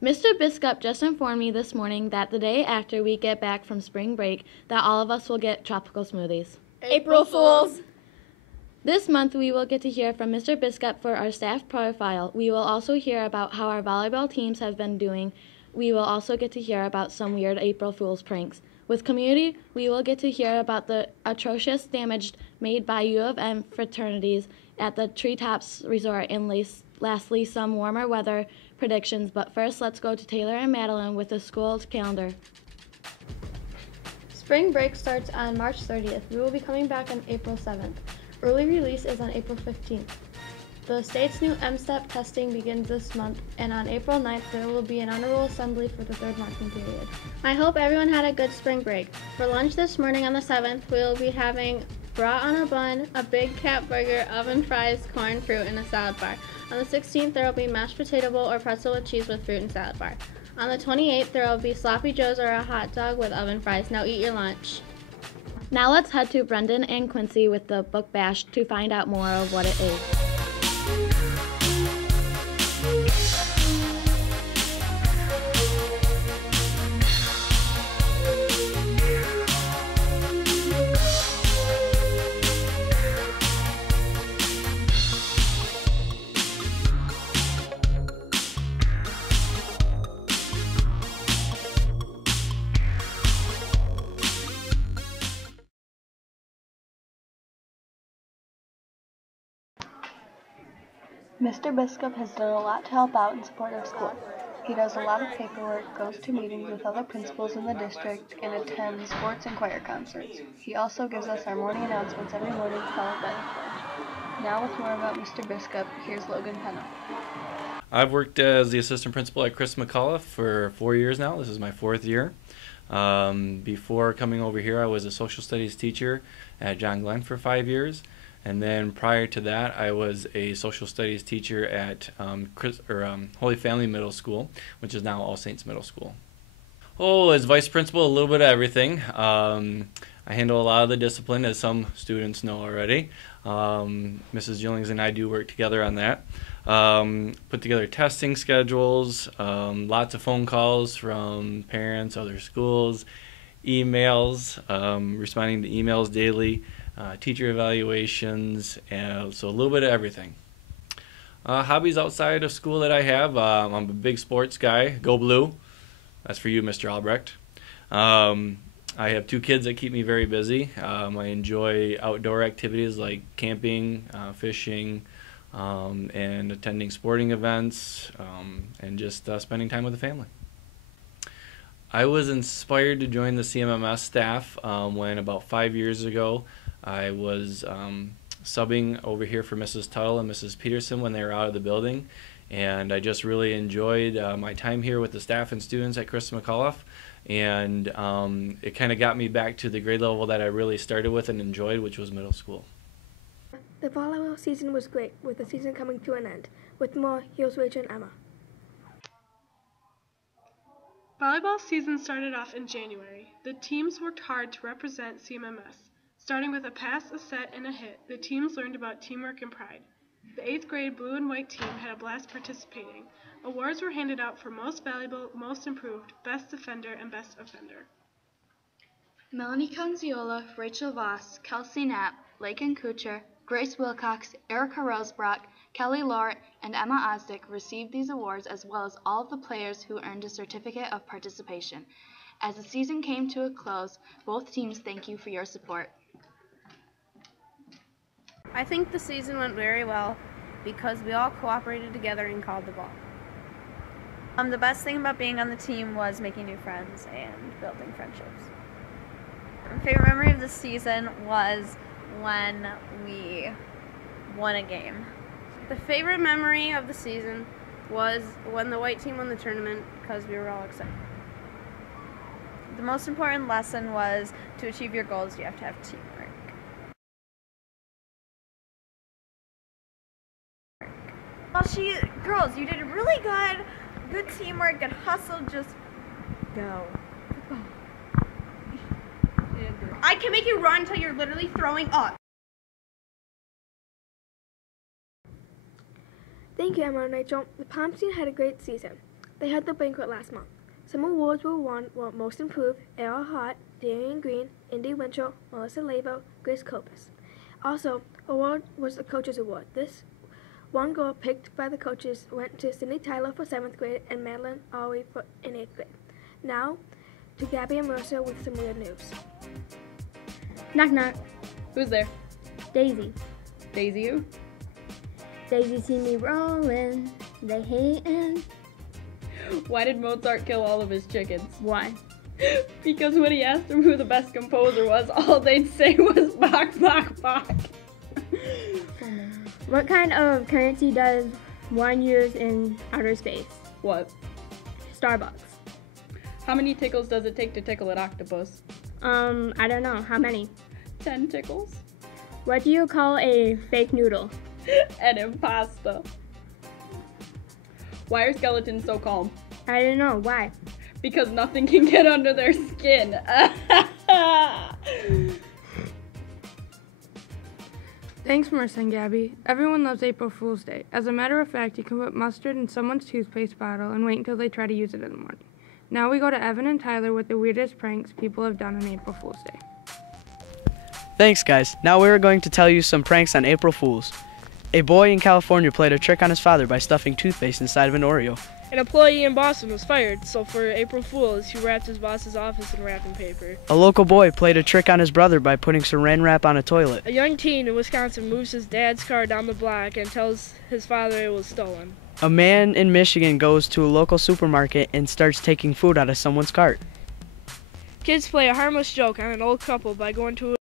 Mr. Biscup just informed me this morning that the day after we get back from spring break, that all of us will get tropical smoothies. April Fools! This month we will get to hear from Mr. Biscup for our staff profile. We will also hear about how our volleyball teams have been doing. We will also get to hear about some weird April Fool's pranks. With community, we will get to hear about the atrocious damage made by U of M fraternities at the Treetops Resort, and lastly some warmer weather predictions. But first, let's go to Taylor and Madeline with the school's calendar. Spring break starts on March 30th. We will be coming back on April 7th. Early release is on April 15th. The state's new MSTEP testing begins this month, and on April 9th there will be an honor roll assembly for the third marking period. I hope everyone had a good spring break. For lunch this morning on the 7th, we will be having brat on a bun, a Big Cat burger, oven fries, corn, fruit, and a salad bar. On the 16th, there will be mashed potato bowl or pretzel with cheese with fruit and salad bar. On the 28th, there will be sloppy joes or a hot dog with oven fries. Now eat your lunch. Now let's head to Brendan and Quincy with the Book Bash to find out more of what it is. Mr. Biscup has done a lot to help out and support our school. He does a lot of paperwork, goes to meetings with other principals in the district, and attends sports and choir concerts. He also gives us our morning announcements every morning, followed by the pledge. Now with more about Mr. Biscup, here's Logan Pennell. I've worked as the assistant principal at Chris McAuliffe for 4 years now. This is my 4th year. Before coming over here, I was a social studies teacher at John Glenn for 5 years. And then prior to that, I was a social studies teacher at Holy Family Middle School, which is now All Saints Middle School. Oh, as vice principal, a little bit of everything. I handle a lot of the discipline, as some students know already. Mrs. Jillings and I do work together on that. Put together testing schedules, lots of phone calls from parents, other schools, emails, responding to emails daily. Teacher evaluations, and so a little bit of everything. Hobbies outside of school that I have, I'm a big sports guy. Go Blue. That's for you, Mr. Albrecht. I have 2 kids that keep me very busy. I enjoy outdoor activities like camping, fishing, and attending sporting events, and just spending time with the family. I was inspired to join the CMMS staff when about 5 years ago I was subbing over here for Mrs. Tuttle and Mrs. Peterson when they were out of the building, and I just really enjoyed my time here with the staff and students at Chris McAuliffe, and it kind of got me back to the grade level that I really started with and enjoyed, which was middle school. The volleyball season was great, with the season coming to an end. With more, here's Rachel and Emma. Volleyball season started off in January. The teams worked hard to represent CMMS. Starting with a pass, a set, and a hit, the teams learned about teamwork and pride. The 8th grade blue and white team had a blast participating. Awards were handed out for most valuable, most improved, best defender, and best offender. Melanie Conziola, Rachel Voss, Kelsey Knapp, Lakin Kucher, Grace Wilcox, Erica Rosebrock, Kelly Lort, and Emma Osdick received these awards, as well as all of the players who earned a certificate of participation. As the season came to a close, both teams thank you for your support. I think the season went very well because we all cooperated together and called the ball. The best thing about being on the team was making new friends and building friendships. My favorite memory of the season was when we won a game. The favorite memory of the season was when the white team won the tournament because we were all excited. The most important lesson was to achieve your goals, you have to have teamwork. Well, girls, you did really good. Good teamwork, good hustle, just go. I can make you run until you're literally throwing up. Thank you, Emma and Rachel. The Palm team had a great season. They had the banquet last month. Some awards were Most Improved, Errol Hart, Darian Green, Indy Winchell, Melissa Lavo, Grace Copus. Also, award was the Coaches Award. This one girl picked by the coaches went to Cindy Tyler for 7th grade and Madeline Alway in 8th grade. Now, to Gabby and Mercer with some weird news. Knock knock. Who's there? Daisy. Daisy who? Daisy see me rolling, they hatin'. Why did Mozart kill all of his chickens? Why? Because when he asked them who the best composer was, all they'd say was Bach, Bach, Bach. What kind of currency does one use in outer space? What? Starbucks. How many tickles does it take to tickle an octopus? I don't know. How many? 10 tickles. What do you call a fake noodle? An impasta. Why are skeletons so calm? I don't know. Why? Because nothing can get under their skin. Thanks, Marissa and Gabby. Everyone loves April Fool's Day. As a matter of fact, you can put mustard in someone's toothpaste bottle and wait until they try to use it in the morning. Now we go to Evan and Tyler with the weirdest pranks people have done on April Fool's Day. Thanks, guys. Now we're going to tell you some pranks on April Fools. A boy in California played a trick on his father by stuffing toothpaste inside of an Oreo. An employee in Boston was fired, so for April Fools, he wrapped his boss's office in wrapping paper. A local boy played a trick on his brother by putting saran wrap on a toilet. A young teen in Wisconsin moves his dad's car down the block and tells his father it was stolen. A man in Michigan goes to a local supermarket and starts taking food out of someone's cart. Kids play a harmless joke on an old couple by going to